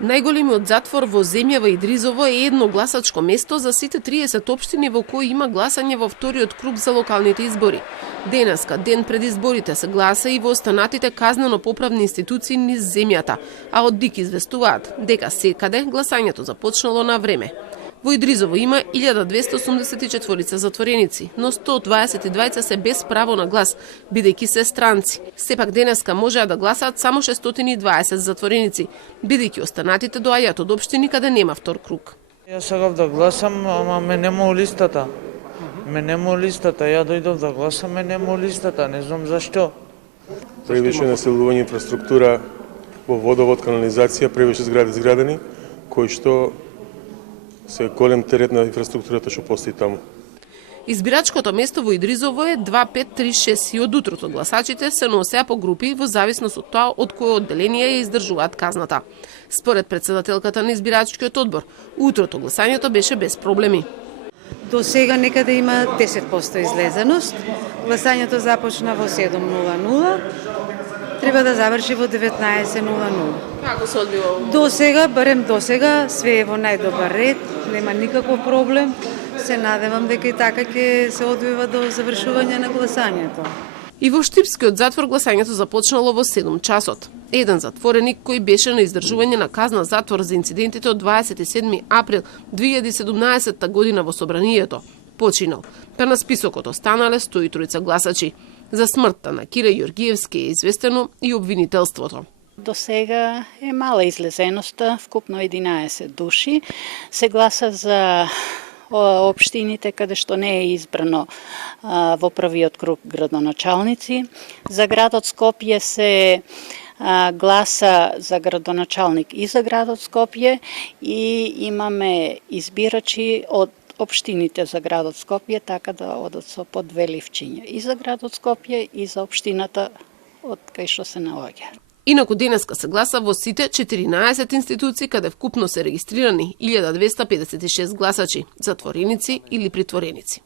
Најголемиот затвор во земјава Идризово е едногласачко место за сите 30 општини во кои има гласање во вториот круг за локалните избори. Денеска, ден пред изборите, се гласа и во останатите казнено-поправни институции низ земјата, а од ДИК известуваат дека секаде гласањето започнало на време. Во Идризово има 1284 затвореници, но 122 се без право на глас, бидејќи се странци. Сепак денеска можеа да гласаат само 620 затвореници, бидејќи останатите доаѓаат од општини каде нема втор круг. Јас сакав да гласам, ама ме нема листата. Ја дојдов да гласам, ме нема листата, не знам зашто. Превише населување, инфраструктура во водовод, канализација, превише згради изградени, кои што се голем терет на инфраструктурата што постои таму. Избирачкото место во Идризово е 2536 и од утрото гласачите се носеа по групи во зависност од тоа од кое одделение ја издржуваат казната. Според председателката на избирачкиот одбор, утрото гласањето беше без проблеми. До сега некаде има 10% излезеност. Гласањето започна во 7:00. Треба да заврши во 19:00. Како се одвива? До сега, барем до сега, све е во најдобар ред, нема никаков проблем. Се надевам дека и така ќе се одвива до завршување на гласањето. И во Штипскиот затвор гласањето започнало во 7 часот. Еден затвореник кој беше на издржување на казна затвор за инцидентите од 27 април 2017 година во Собранието починал, па на списокот останале 103 гласачи. За смртта на Кире Јоргиевски е известено и обвинителството. До сега е мала излезеноста, вкупно 11 души. Се гласа за општините каде што не е избрано во првиот круг градоначалници. За градот Скопје се гласа за градоначалник и за градот Скопје и имаме избирачи од општините за градот Скопје, така да одат со по 2 ливчиња и за градот Скопје и за општината од кај што се наоѓа. Инаку денеска се гласа во сите 14 институции каде вкупно се регистрирани 1256 гласачи, затвореници или притвореници.